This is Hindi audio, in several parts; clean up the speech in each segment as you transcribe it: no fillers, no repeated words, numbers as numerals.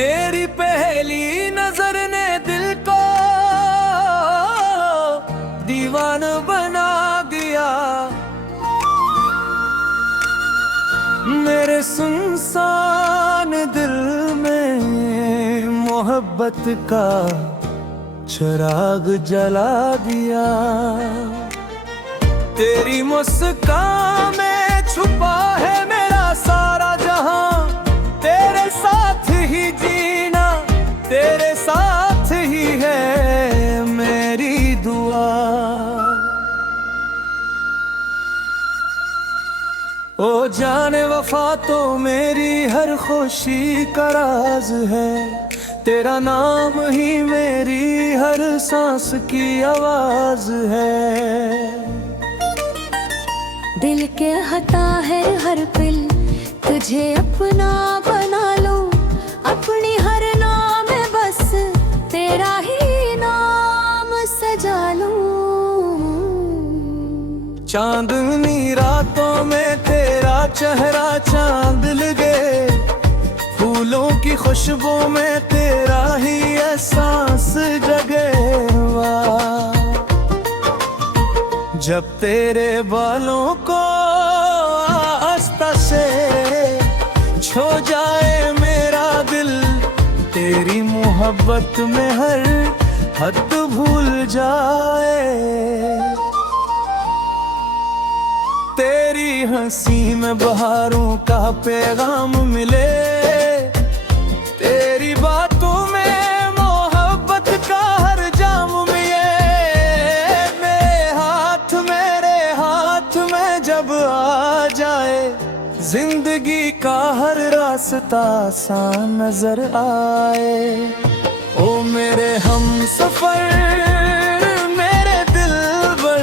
तेरी पहली नजर ने दिल को दीवाना बना दिया। मेरे सुनसान दिल में मोहब्बत का चिराग जला दिया। तेरी मुस्कान में छुपा है मेरा सारा जहां, तेरे साथ ही जीना, तेरे साथ ही है मेरी दुआ। ओ जाने वफा तो मेरी हर खुशी का राज है, तेरा नाम ही मेरी हर सांस की आवाज है। दिल कहता है हर पल तुझे अपना बना लो, अपनी हर नाम में बस तेरा ही नाम सजा लूं। चांदनी रातों में तेरा चेहरा चांद लगे, फूलों की खुशबू में तेरा ही एहसास जगे। वाह, जब तेरे बालों को आस्था से छो जाए मेरा दिल, तेरी मोहब्बत में हर हद भूल जाए। तेरी हंसी में बहारों का पैगाम मिले, तेरी बातों में मोहब्बत का हर जाम मिले। मेरे हाथ में जब आ जाए, जिंदगी का हर रास्ता आसान नजर आए। ओ मेरे हम सफर, मेरे दिलबर,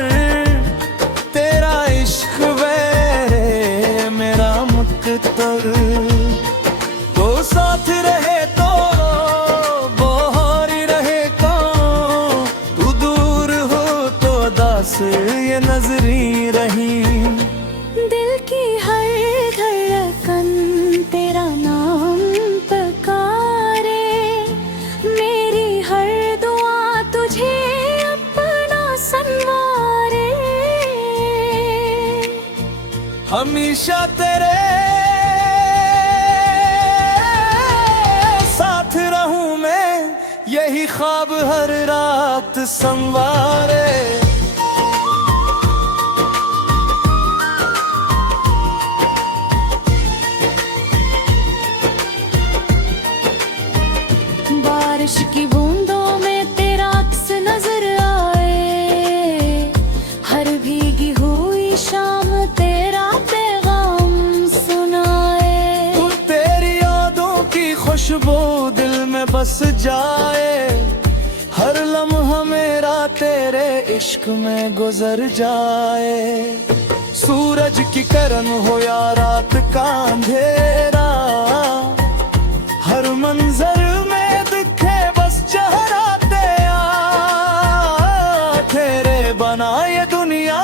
तेरा इश्क वैरे मेरा मुक्तर। तो साथ रहे तो बोहरी रहे तो, तू दूर हो तो दास ये नजरी रही। दिल की हर धड़कन तेरा नाम पुकारे, मेरी हर दुआ तुझे अपना सन्वारे। हमेशा तेरे साथ रहूं मैं, यही ख्वाब हर रात संवारे। बारिश की बूंदों में तेरा अक्स नजर आए, हर भीगी हुई शाम तेरा पैगाम सुनाए। तू तेरी यादों की खुशबू दिल में बस जाए, हर लम्हा मेरा तेरे इश्क में गुजर जाए। सूरज की किरण हो या रात का अंधेरा, हर मंजर में दिखे बस चेहरा तेरा। तेरे बनाए दुनिया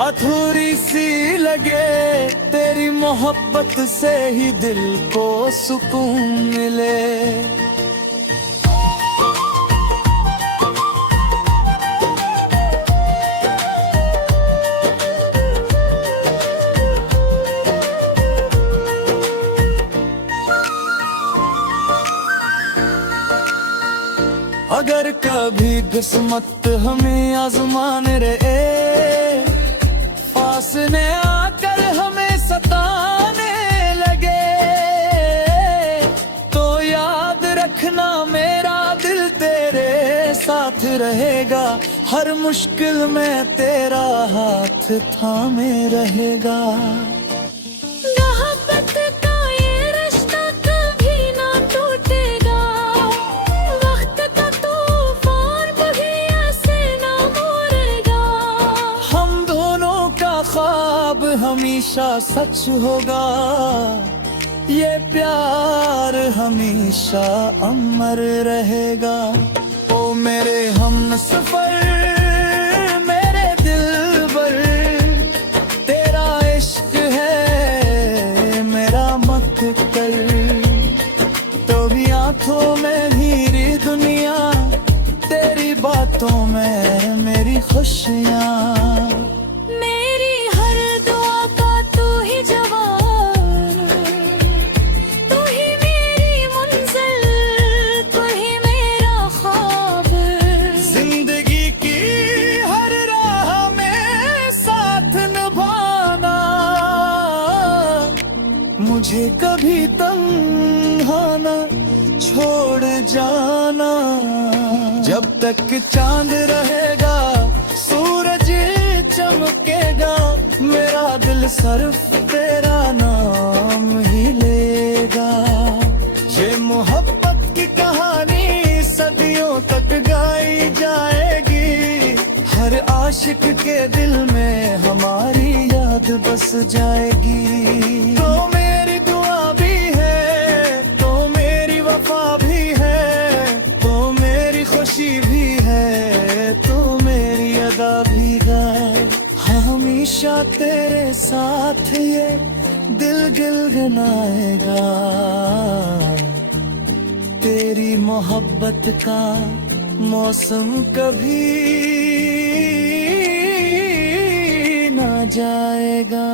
अधूरी सी लगे, तेरी मोहब्बत से ही दिल को सुकून मिले। अगर कभी किस्मत हमें आजमाने रहे, फासले आकर हमें सताने लगे, तो याद रखना मेरा दिल तेरे साथ रहेगा। हर मुश्किल में तेरा हाथ थामे रहेगा। हमेशा सच होगा, ये प्यार हमेशा अमर रहेगा। ओ मेरे हमसफर, मेरे दिलबर, तेरा इश्क है मेरा मत कर। में मेरी खुशियाँ। मेरी हर दुआ का तू ही जवाब, तू ही मेरी मंजिल, तू ही मेरा ख्वाब। जिंदगी की हर राह में साथ निभाना, मुझे कभी तन्हा न छोड़ जाना। जब तक चांद रहेगा सूरज चमकेगा, मेरा दिल सिर्फ तेरा नाम ही लेगा। ये मोहब्बत की कहानी सदियों तक गाई जाएगी, हर आशिक के दिल में हमारी याद बस जाएगी। तो मेरी दुआ भी है, तो मेरी वफा भी है, तो मेरी खुशी भी है, तो मेरी अदा भी गाए। हमेशा तेरे साथ ये दिल गिनगिनाएगा, तेरी मोहब्बत का मौसम कभी ना जाएगा।